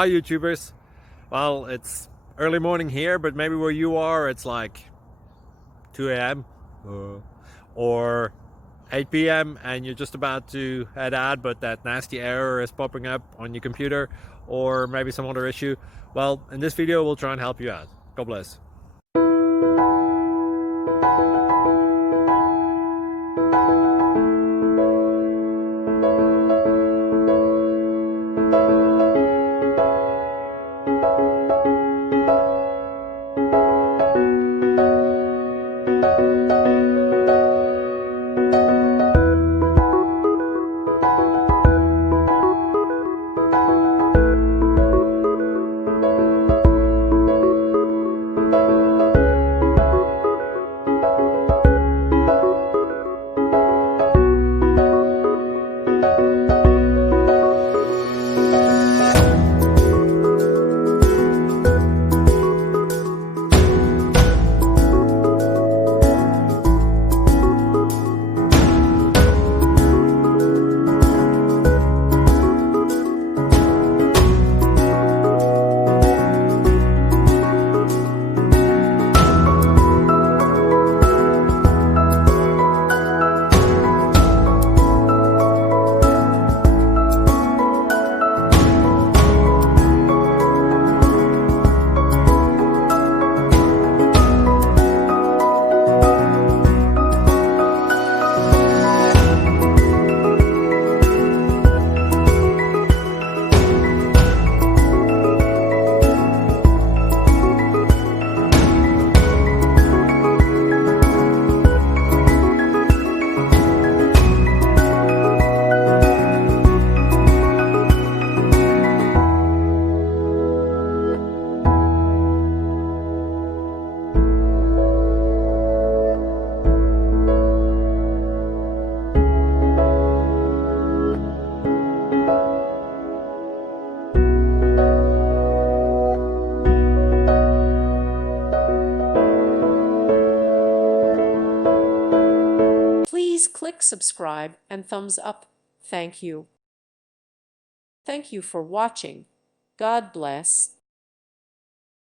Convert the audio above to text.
Hi YouTubers. Well, it's early morning here, but maybe where you are it's like 2 a.m. or 8 p.m. and you're just about to head out, but that nasty error is popping up on your computer, or maybe some other issue. Well, in this video we'll try and help you out. God bless. Please click subscribe and thumbs up. Thank you. Thank you for watching. God bless.